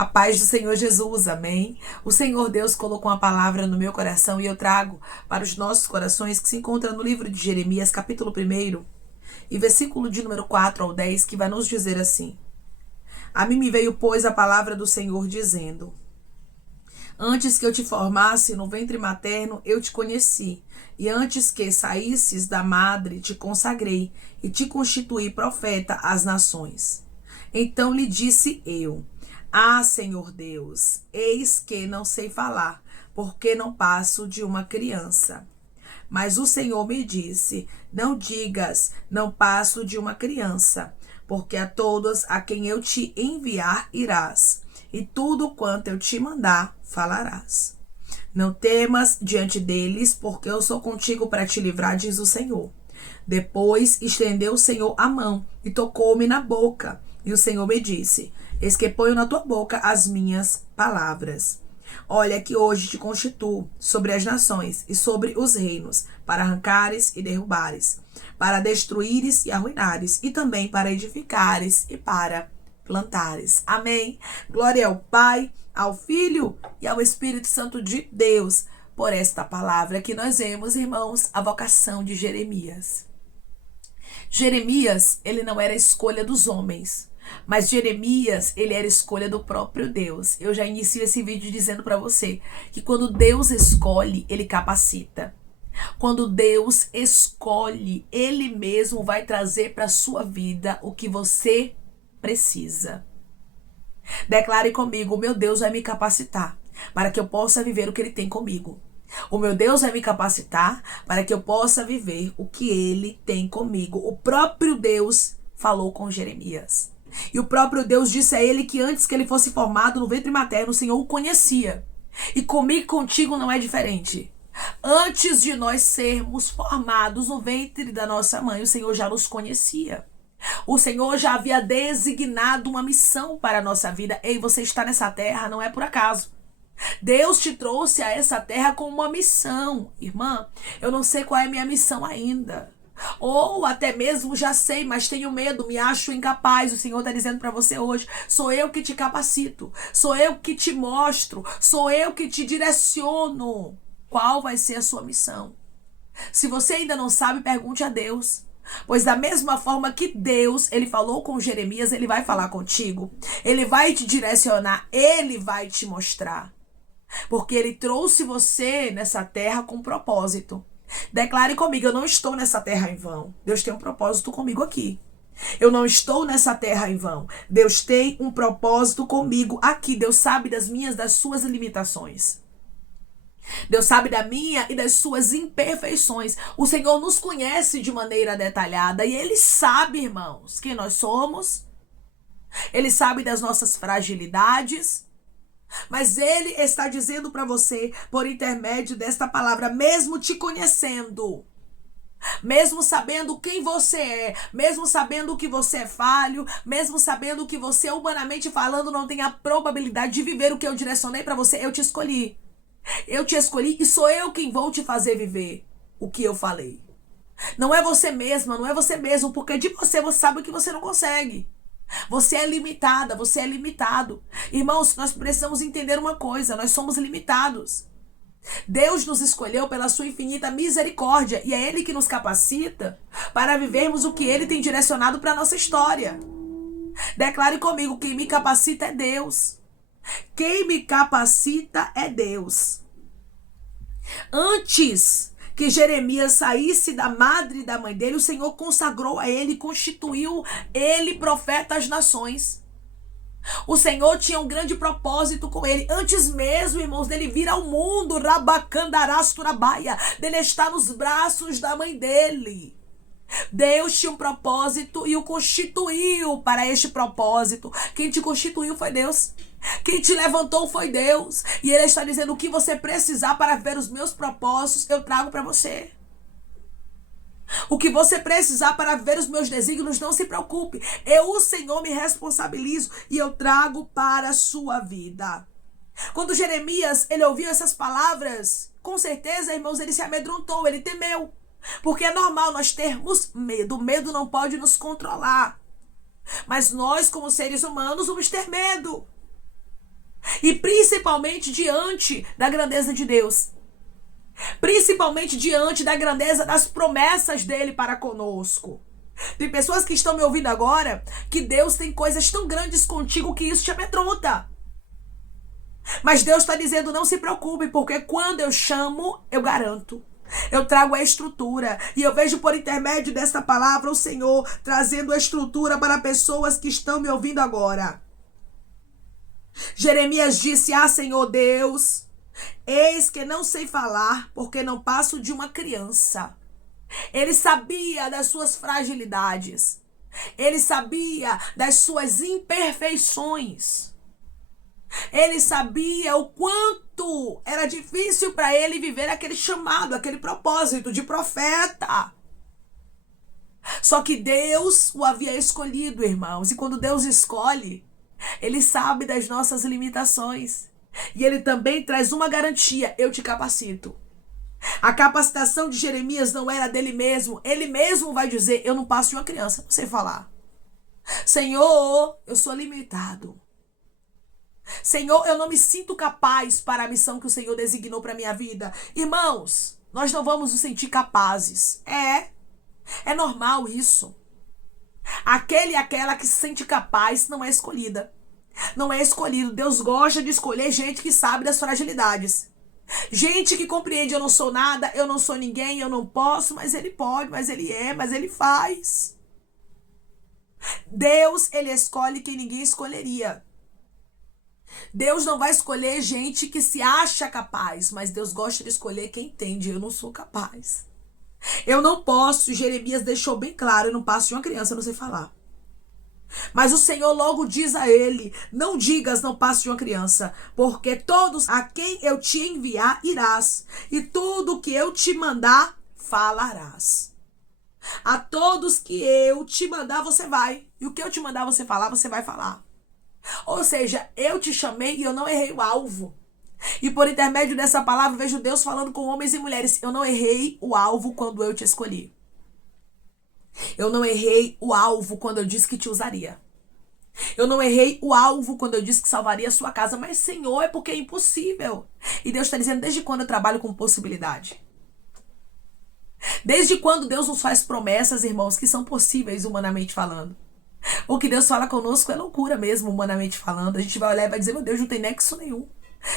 A paz do Senhor Jesus, amém? O Senhor Deus colocou uma palavra no meu coração e eu trago para os nossos corações que se encontra no livro de Jeremias, capítulo 1, e versículo de número 4 ao 10, que vai nos dizer assim: A mim me veio, pois, a palavra do Senhor dizendo: Antes que eu te formasse no ventre materno, eu te conheci, e antes que saísses da madre, te consagrei, e te constituí profeta às nações. Então lhe disse eu: Ah, Senhor Deus, eis que não sei falar, porque não passo de uma criança. Mas o Senhor me disse: Não digas, não passo de uma criança, porque a todos a quem eu te enviar irás, e tudo quanto eu te mandar falarás. Não temas diante deles, porque eu sou contigo para te livrar, diz o Senhor. Depois estendeu o Senhor a mão e tocou-me na boca, e o Senhor me disse: Eis que ponho na tua boca as minhas palavras. Olha que hoje te constituo sobre as nações e sobre os reinos, para arrancares e derrubares, para destruíres e arruinares, e também para edificares e para plantares. Amém. Glória ao Pai, ao Filho e ao Espírito Santo de Deus, por esta palavra que nós vemos, irmãos, a vocação de Jeremias. Jeremias, ele não era a escolha dos homens, mas Jeremias, ele era escolha do próprio Deus. Eu já inicio esse vídeo dizendo para você que quando Deus escolhe, ele capacita. Quando Deus escolhe, ele mesmo vai trazer para sua vida o que você precisa. Declare comigo: o meu Deus vai me capacitar para que eu possa viver o que ele tem comigo. O meu Deus vai me capacitar para que eu possa viver o que ele tem comigo. O próprio Deus falou com Jeremias. E o próprio Deus disse a ele que antes que ele fosse formado no ventre materno, o Senhor o conhecia. E comigo e contigo não é diferente. Antes de nós sermos formados no ventre da nossa mãe, o Senhor já nos conhecia. O Senhor já havia designado uma missão para a nossa vida. Ei, você está nessa terra, não é por acaso. Deus te trouxe a essa terra com uma missão. Irmã, eu não sei qual é a minha missão ainda. Ou até mesmo já sei, mas tenho medo, me acho incapaz. O Senhor está dizendo para você hoje: sou eu que te capacito, sou eu que te mostro, sou eu que te direciono. Qual vai ser a sua missão? Se você ainda não sabe, pergunte a Deus. Pois da mesma forma que Deus, ele falou com Jeremias, ele vai falar contigo. Ele vai te direcionar, ele vai te mostrar. Porque ele trouxe você nessa terra com propósito. Declare comigo: eu não estou nessa terra em vão. Deus tem um propósito comigo aqui. Eu não estou nessa terra em vão. Deus tem um propósito comigo aqui. Deus sabe das minhas, das suas limitações. Deus sabe da minha e das suas imperfeições. O Senhor nos conhece de maneira detalhada e Ele sabe, irmãos, quem nós somos. Ele sabe das nossas fragilidades. Mas Ele está dizendo para você, por intermédio desta palavra, mesmo te conhecendo, mesmo sabendo quem você é, mesmo sabendo que você é falho, mesmo sabendo que você, humanamente falando, não tem a probabilidade de viver o que eu direcionei para você, eu te escolhi. Eu te escolhi e sou eu quem vou te fazer viver o que eu falei. Não é você mesma, não é você mesmo, porque de você sabe que você não consegue. Você é limitada, você é limitado. Irmãos, nós precisamos entender uma coisa: nós somos limitados. Deus nos escolheu pela sua infinita misericórdia e é Ele que nos capacita para vivermos o que Ele tem direcionado para a nossa história. Declare comigo: quem me capacita é Deus. Quem me capacita é Deus. Antes que Jeremias saísse da madre e da mãe dele, o Senhor consagrou a ele, constituiu ele profeta às nações. O Senhor tinha um grande propósito com ele. Antes mesmo, irmãos, dele vir ao mundo, Rabacandarasturabaia, dele estar nos braços da mãe dele. Deus tinha um propósito e o constituiu para este propósito. Quem te constituiu foi Deus. Quem te levantou foi Deus. E Ele está dizendo: o que você precisar para ver os meus propósitos, eu trago para você. O que você precisar para ver os meus desígnios, não se preocupe. Eu, o Senhor, me responsabilizo e eu trago para a sua vida. Quando Jeremias, ele ouviu essas palavras, com certeza, irmãos, ele se amedrontou, ele temeu. Porque é normal nós termos medo. O medo não pode nos controlar. Mas nós, como seres humanos, vamos ter medo. E principalmente diante da grandeza de Deus. Principalmente diante da grandeza das promessas dele para conosco. Tem pessoas que estão me ouvindo agora que Deus tem coisas tão grandes contigo que isso te amedronta. Mas Deus está dizendo, não se preocupe, porque quando eu chamo, eu garanto. Eu trago a estrutura. E eu vejo por intermédio desta palavra o Senhor trazendo a estrutura para pessoas que estão me ouvindo agora. Jeremias disse, Senhor Deus, eis que não sei falar, porque não passo de uma criança. Ele sabia das suas fragilidades. Ele sabia das suas imperfeições. Ele sabia o quanto era difícil para ele viver aquele chamado, aquele propósito de profeta. Só que Deus o havia escolhido, irmãos. E quando Deus escolhe, Ele sabe das nossas limitações. E Ele também traz uma garantia: eu te capacito. A capacitação de Jeremias não era dele mesmo. Ele mesmo vai dizer, eu não passo de uma criança, não sei falar. Senhor, eu sou limitado. Senhor, eu não me sinto capaz para a missão que o Senhor designou para a minha vida. Irmãos, nós não vamos nos sentir capazes. É normal isso. Aquele e aquela que se sente capaz não é escolhida. Não é escolhido. Deus gosta de escolher gente que sabe das fragilidades. Gente que compreende, eu não sou nada, eu não sou ninguém, eu não posso, mas Ele pode, mas Ele mas Ele faz. Deus, Ele escolhe quem ninguém escolheria. Deus não vai escolher gente que se acha capaz, mas Deus gosta de escolher quem entende, eu não sou capaz. Eu não posso, Jeremias deixou bem claro, eu não passo de uma criança, eu não sei falar. Mas o Senhor logo diz a ele, não digas não passo de uma criança, porque todos a quem eu te enviar irás, e tudo que eu te mandar falarás. A todos que eu te mandar você vai, e o que eu te mandar você falar, você vai falar. Ou seja, eu te chamei e eu não errei o alvo. E por intermédio dessa palavra, vejo Deus falando com homens e mulheres. Eu não errei o alvo quando eu te escolhi. Eu não errei o alvo quando eu disse que te usaria. Eu não errei o alvo quando eu disse que salvaria a sua casa. Mas, Senhor, é porque é impossível. E Deus está dizendo, desde quando eu trabalho com possibilidade? Desde quando Deus nos faz promessas, irmãos, que são possíveis humanamente falando? O que Deus fala conosco é loucura mesmo, humanamente falando. A gente vai olhar e vai dizer, meu Deus, não tem nexo nenhum.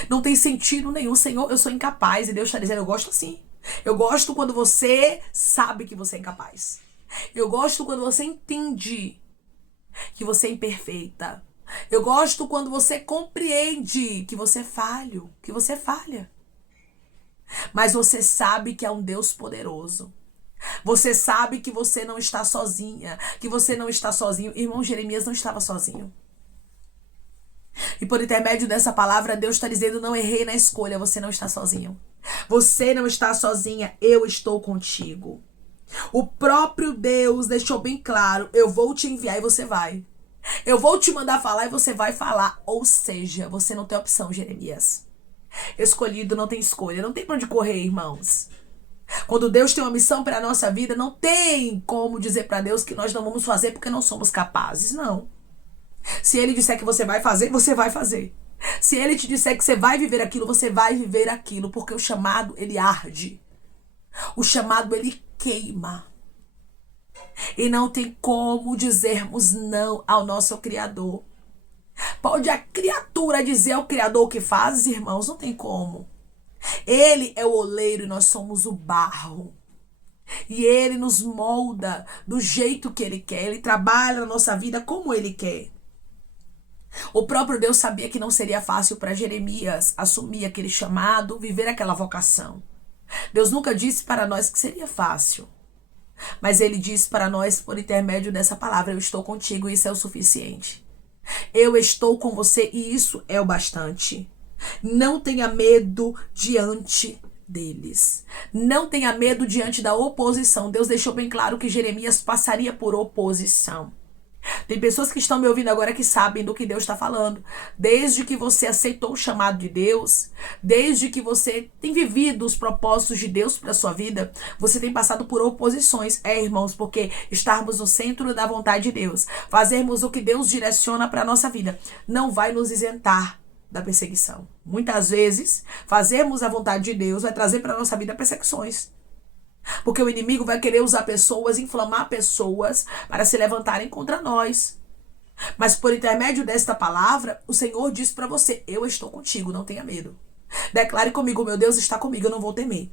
Não tem sentido nenhum. Senhor, eu sou incapaz. E Deus está dizendo, eu gosto assim. Eu gosto quando você sabe que você é incapaz. Eu gosto quando você entende que você é imperfeita. Eu gosto quando você compreende que você é falho, que você falha. Mas você sabe que é um Deus poderoso. Você sabe que você não está sozinha, que você não está sozinho. Irmão, Jeremias não estava sozinho. E por intermédio dessa palavra, Deus está dizendo, não errei na escolha, você não está sozinho. Você não está sozinha, eu estou contigo. O próprio Deus deixou bem claro, eu vou te enviar e você vai. Eu vou te mandar falar e você vai falar. Ou seja, você não tem opção, Jeremias. Escolhido não tem escolha, não tem pra onde correr, irmãos. Quando Deus tem uma missão para a nossa vida, não tem como dizer para Deus que nós não vamos fazer porque não somos capazes, não. Se Ele disser que você vai fazer, você vai fazer. Se Ele te disser que você vai viver aquilo, você vai viver aquilo, porque o chamado, ele arde. O chamado, ele queima. E não tem como dizermos não ao nosso Criador. Pode a criatura dizer ao Criador o que faz, irmãos? Não tem como. Ele é o oleiro e nós somos o barro. E Ele nos molda do jeito que Ele quer. Ele trabalha na nossa vida como Ele quer. O próprio Deus sabia que não seria fácil para Jeremias assumir aquele chamado, viver aquela vocação. Deus nunca disse para nós que seria fácil. Mas Ele disse para nós, por intermédio dessa palavra, eu estou contigo e isso é o suficiente. Eu estou com você e isso é o bastante. Não tenha medo diante deles. Não tenha medo diante da oposição. Deus deixou bem claro que Jeremias passaria por oposição. Tem pessoas que estão me ouvindo agora que sabem do que Deus está falando. Desde que você aceitou o chamado de Deus, desde que você tem vivido os propósitos de Deus para a sua vida, você tem passado por oposições. Irmãos, porque estarmos no centro da vontade de Deus, fazermos o que Deus direciona para a nossa vida, não vai nos isentar da perseguição. Muitas vezes, fazermos a vontade de Deus vai trazer para a nossa vida perseguições. Porque o inimigo vai querer usar pessoas, inflamar pessoas para se levantarem contra nós. Mas por intermédio desta palavra, o Senhor diz para você: eu estou contigo, não tenha medo. Declare comigo: o meu Deus está comigo, eu não vou temer.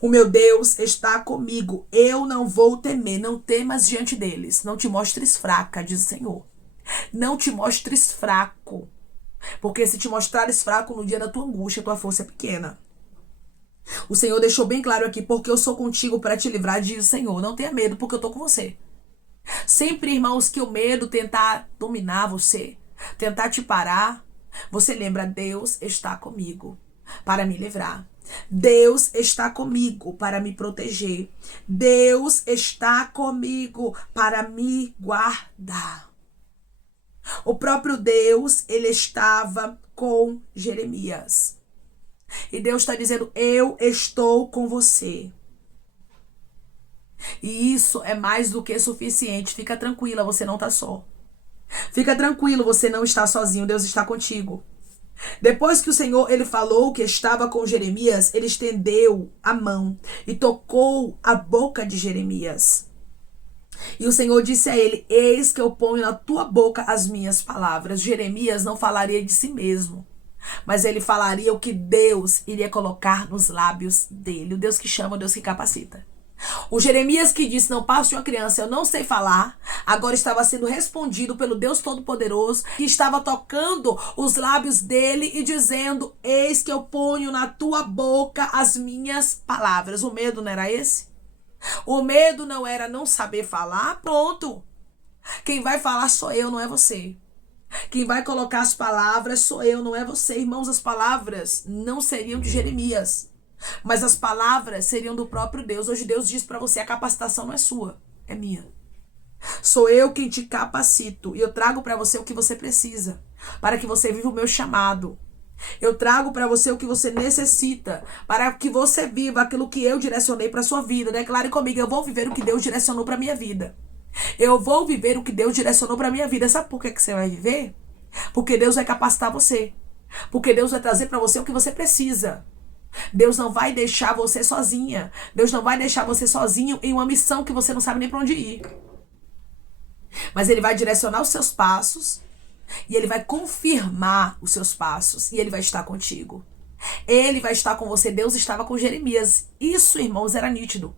O meu Deus está comigo, eu não vou temer. Não temas diante deles. Não te mostres fraca, diz o Senhor. Não te mostres fraco. Porque se te mostrares fraco no dia da tua angústia, tua força é pequena. O Senhor deixou bem claro aqui: porque eu sou contigo para te livrar, diz o Senhor. Não tenha medo, porque eu estou com você. Sempre, irmãos, que o medo tentar dominar você, tentar te parar, você lembra: Deus está comigo para me livrar. Deus está comigo para me proteger. Deus está comigo para me guardar. O próprio Deus, ele estava com Jeremias. E Deus está dizendo: eu estou com você. E isso é mais do que suficiente. Fica tranquila, você não está só. Fica tranquilo, você não está sozinho. Deus está contigo. Depois que o Senhor ele falou que estava com Jeremias, ele estendeu a mão e tocou a boca de Jeremias. E o Senhor disse a ele: eis que eu ponho na tua boca as minhas palavras. Jeremias não falaria de si mesmo, mas ele falaria o que Deus iria colocar nos lábios dele. O Deus que chama, o Deus que capacita. O Jeremias que disse: não passo de uma criança, eu não sei falar, agora estava sendo respondido pelo Deus Todo-Poderoso, que estava tocando os lábios dele e dizendo: eis que eu ponho na tua boca as minhas palavras. O medo não era esse? O medo não era não saber falar? Pronto. Quem vai falar sou eu, não é você. Quem vai colocar as palavras sou eu, não é você. Irmãos, as palavras não seriam de Jeremias, mas as palavras seriam do próprio Deus. Hoje Deus diz para você: a capacitação não é sua, é minha. Sou eu quem te capacito e eu trago para você o que você precisa para que você viva o meu chamado. Eu trago para você o que você necessita para que você viva aquilo que eu direcionei para sua vida. Declare comigo: eu vou viver o que Deus direcionou para minha vida. Eu vou viver o que Deus direcionou para minha vida. Sabe por que você vai viver? Porque Deus vai capacitar você. Porque Deus vai trazer para você o que você precisa. Deus não vai deixar você sozinha. Deus não vai deixar você sozinho em uma missão que você não sabe nem para onde ir. Mas Ele vai direcionar os seus passos e Ele vai confirmar os seus passos e Ele vai estar contigo. Ele vai estar com você. Deus estava com Jeremias. Isso, irmãos, era nítido.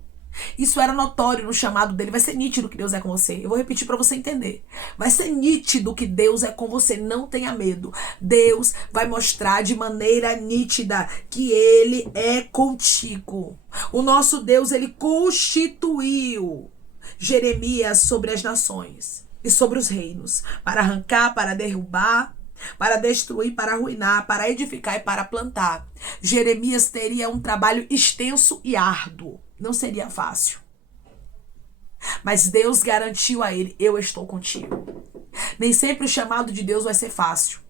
Isso era notório no chamado dele. Vai ser nítido que Deus é com você. Eu vou repetir para você entender. Vai ser nítido que Deus é com você. Não tenha medo. Deus vai mostrar de maneira nítida que Ele é contigo. O nosso Deus, Ele constituiu Jeremias sobre as nações e sobre os reinos, para arrancar, para derrubar, para destruir, para arruinar, para edificar e para plantar. Jeremias teria um trabalho extenso e árduo. Não seria fácil. Mas Deus garantiu a ele: eu estou contigo. Nem sempre o chamado de Deus vai ser fácil.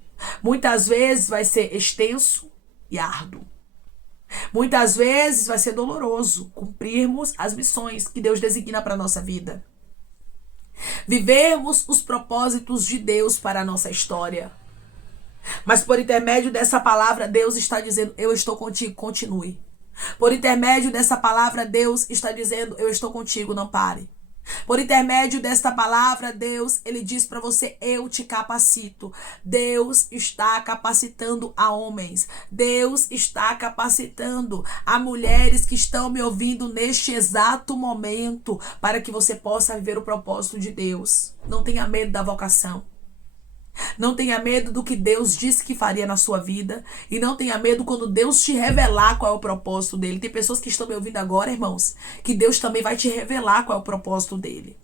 Muitas vezes vai ser extenso e árduo. Muitas vezes vai ser doloroso cumprirmos as missões que Deus designa para a nossa vida. Vivermos os propósitos de Deus para a nossa história. Mas por intermédio dessa palavra, Deus está dizendo: eu estou contigo, continue. Por intermédio dessa palavra, Deus está dizendo: eu estou contigo, não pare. Por intermédio desta palavra, Deus, Ele diz para você: eu te capacito. Deus está capacitando a homens. Deus está capacitando a mulheres que estão me ouvindo neste exato momento, para que você possa viver o propósito de Deus. Não tenha medo da vocação. Não tenha medo do que Deus disse que faria na sua vida. E não tenha medo quando Deus te revelar qual é o propósito dele. Tem pessoas que estão me ouvindo agora, irmãos, que Deus também vai te revelar qual é o propósito dele.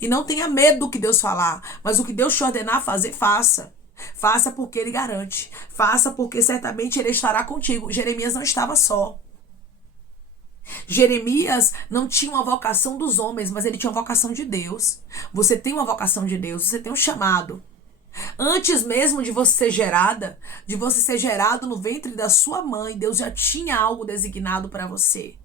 E não tenha medo do que Deus falar. Mas o que Deus te ordenar fazer, faça. Faça porque Ele garante. Faça porque certamente Ele estará contigo. Jeremias não estava só. Jeremias não tinha uma vocação dos homens, mas ele tinha uma vocação de Deus. Você tem uma vocação de Deus, você tem um chamado. Antes mesmo de você ser gerada, de você ser gerado no ventre da sua mãe, Deus já tinha algo designado para você.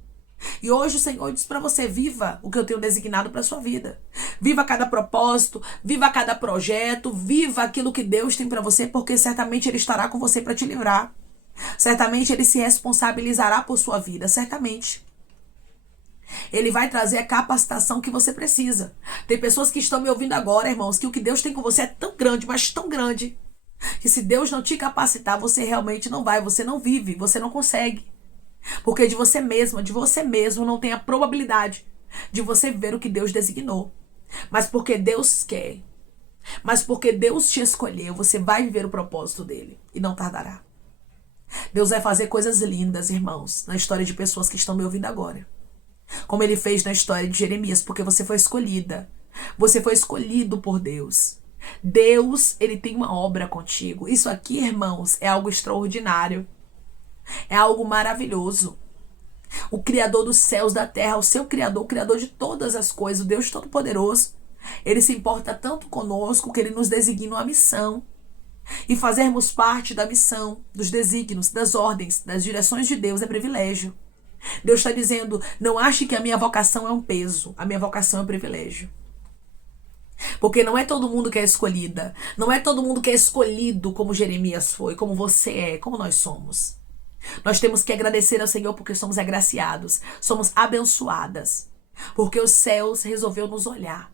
E hoje o Senhor diz para você: viva o que eu tenho designado para sua vida. Viva cada propósito, viva cada projeto, viva aquilo que Deus tem para você, porque certamente Ele estará com você para te livrar. Certamente Ele se responsabilizará por sua vida, certamente. Ele vai trazer a capacitação que você precisa. Tem pessoas que estão me ouvindo agora, irmãos, que o que Deus tem com você é tão grande, mas tão grande, que se Deus não te capacitar, você realmente não vai, você não vive, você não consegue. Porque de você mesmo não tem a probabilidade de você ver o que Deus designou. Mas porque Deus quer, mas porque Deus te escolheu, você vai viver o propósito dele e não tardará. Deus vai fazer coisas lindas, irmãos, na história de pessoas que estão me ouvindo agora. Como ele fez na história de Jeremias, porque você foi escolhida. Você foi escolhido por Deus. Deus, ele tem uma obra contigo. Isso aqui, irmãos, é algo extraordinário. É algo maravilhoso. O Criador dos céus, da terra, o seu Criador, o Criador de todas as coisas, o Deus Todo-Poderoso, ele se importa tanto conosco que ele nos designa uma missão. E fazermos parte da missão, dos desígnios, das ordens, das direções de Deus é privilégio. Deus está dizendo: não ache que a minha vocação é um peso, a minha vocação é um privilégio. Porque não é todo mundo que é escolhida, não é todo mundo que é escolhido como Jeremias foi, como você é, como nós somos. Nós temos que agradecer ao Senhor porque somos agraciados, somos abençoadas, porque os céus resolveu nos olhar.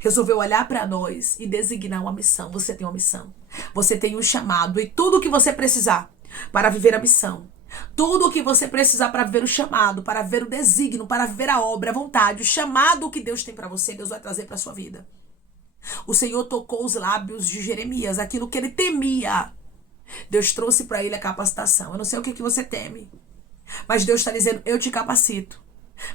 Resolveu olhar para nós e designar uma missão. Você tem uma missão, você tem um chamado, e tudo o que você precisar para viver a missão, tudo o que você precisar para ver o chamado, para ver o desígnio, para ver a obra, a vontade, o chamado que Deus tem para você, Deus vai trazer para sua vida. O Senhor tocou os lábios de Jeremias, aquilo que ele temia. Deus trouxe para ele a capacitação. Eu não sei o que você teme, mas Deus está dizendo: eu te capacito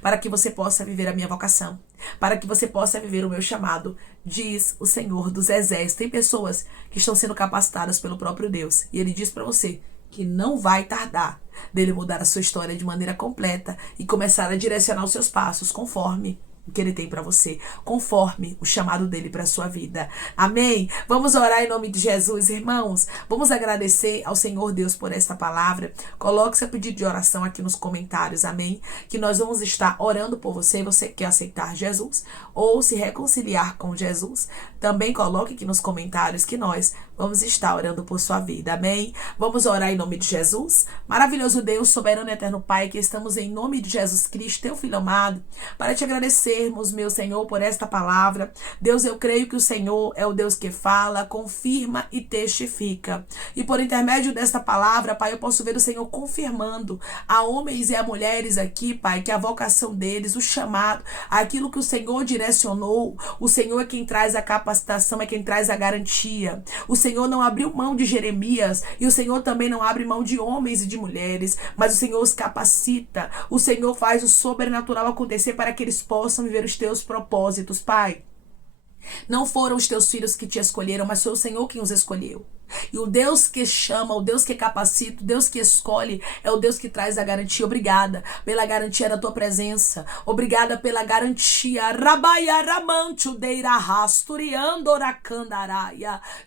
para que você possa viver a minha vocação, para que você possa viver o meu chamado, diz o Senhor dos Exércitos. Tem pessoas que estão sendo capacitadas pelo próprio Deus, e ele diz para você que não vai tardar dele mudar a sua história de maneira completa e começar a direcionar os seus passos conforme o que ele tem para você, conforme o chamado dele para sua vida. Amém? Vamos orar em nome de Jesus, irmãos. Vamos agradecer ao Senhor Deus por esta palavra. Coloque seu pedido de oração aqui nos comentários, amém? Que nós vamos estar orando por você. Você quer aceitar Jesus ou se reconciliar com Jesus? Também coloque aqui nos comentários que nós vamos estar orando por sua vida, amém? Vamos orar em nome de Jesus. Maravilhoso Deus, soberano e eterno Pai, que estamos em nome de Jesus Cristo, teu Filho amado, para te agradecermos, meu Senhor, por esta palavra. Deus, eu creio que o Senhor é o Deus que fala, confirma e testifica. E por intermédio desta palavra, Pai, eu posso ver o Senhor confirmando a homens e a mulheres aqui, Pai, que a vocação deles, o chamado, aquilo que o Senhor direcionou, o Senhor é quem traz a capacitação, é quem traz a garantia. O Senhor não abriu mão de Jeremias e o Senhor também não abre mão de homens e de mulheres, mas o Senhor os capacita. O Senhor faz o sobrenatural acontecer para que eles possam viver os teus propósitos, Pai. Não foram os teus filhos que te escolheram, mas foi o Senhor quem os escolheu. E o Deus que chama, o Deus que capacita, o Deus que escolhe, é o Deus que traz a garantia. Obrigada pela garantia da tua presença. Obrigada pela garantia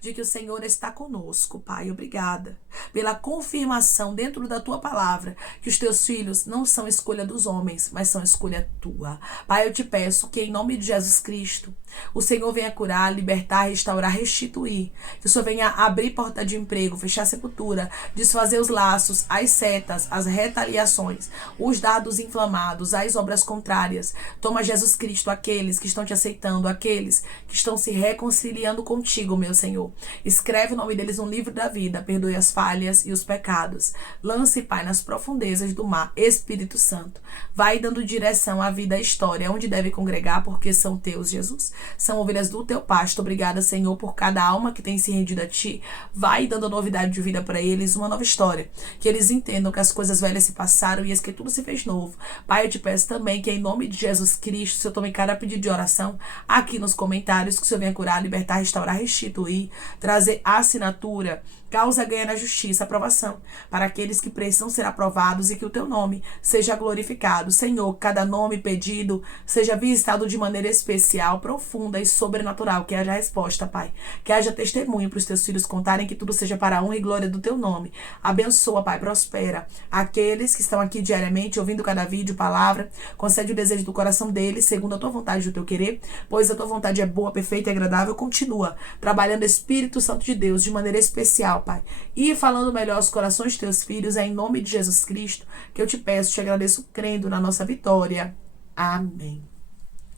de que o Senhor está conosco, Pai. Obrigada pela confirmação dentro da tua palavra que os teus filhos não são escolha dos homens, mas são escolha tua. Pai, eu te peço que em nome de Jesus Cristo, o Senhor venha curar, libertar, restaurar, restituir. Que o Senhor venha abrir porta de emprego, fechar a sepultura, desfazer os laços, as setas, as retaliações, os dardos inflamados, as obras contrárias. Toma, Jesus Cristo, aqueles que estão te aceitando, aqueles que estão se reconciliando contigo, meu Senhor. Escreve o nome deles no livro da vida, perdoe as falhas e os pecados. Lance, Pai, nas profundezas do mar. Espírito Santo, vai dando direção à vida, à história, onde deve congregar, porque são teus, Jesus. São ovelhas do teu pasto. Obrigada, Senhor, por cada alma que tem se rendido a ti. Vai dando novidade de vida para eles, uma nova história. Que eles entendam que as coisas velhas se passaram e que tudo se fez novo. Pai, eu te peço também que em nome de Jesus Cristo, se eu tomei cada pedido de oração aqui nos comentários, que o Senhor venha curar, libertar, restaurar, restituir, trazer assinatura, Causa ganha na justiça, aprovação para aqueles que precisam ser aprovados e que o teu nome seja glorificado. Senhor, cada nome pedido seja visitado de maneira especial, profunda e sobrenatural. Que haja resposta, Pai. Que haja testemunho para os teus filhos contarem, que tudo seja para a honra e glória do teu nome. Abençoa, Pai, prospera aqueles que estão aqui diariamente ouvindo cada vídeo, palavra. Concede o desejo do coração deles, segundo a tua vontade e o teu querer, pois a tua vontade é boa, perfeita e agradável. Continua trabalhando, Espírito Santo de Deus, de maneira especial, Pai. E falando melhor aos corações de teus filhos, é em nome de Jesus Cristo que eu te peço, te agradeço, crendo na nossa vitória. Amém.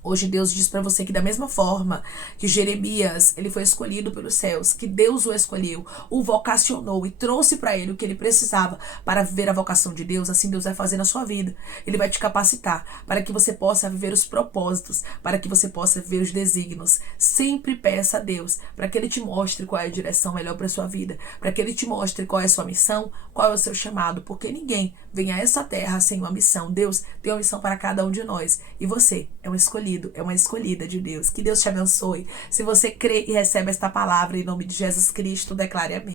Hoje Deus diz para você que da mesma forma que Jeremias, ele foi escolhido pelos céus, que Deus o escolheu, o vocacionou e trouxe para ele o que ele precisava para viver a vocação de Deus, assim Deus vai fazer na sua vida. Ele vai te capacitar para que você possa viver os propósitos, para que você possa viver os desígnios. Sempre peça a Deus para que ele te mostre qual é a direção melhor para sua vida, para que ele te mostre qual é a sua missão, qual é o seu chamado, porque ninguém vem a essa terra sem uma missão. Deus tem uma missão para cada um de nós e você é um escolhido. É uma escolhida de Deus. Que Deus te abençoe. Se você crê e recebe esta palavra em nome de Jesus Cristo, declare amém.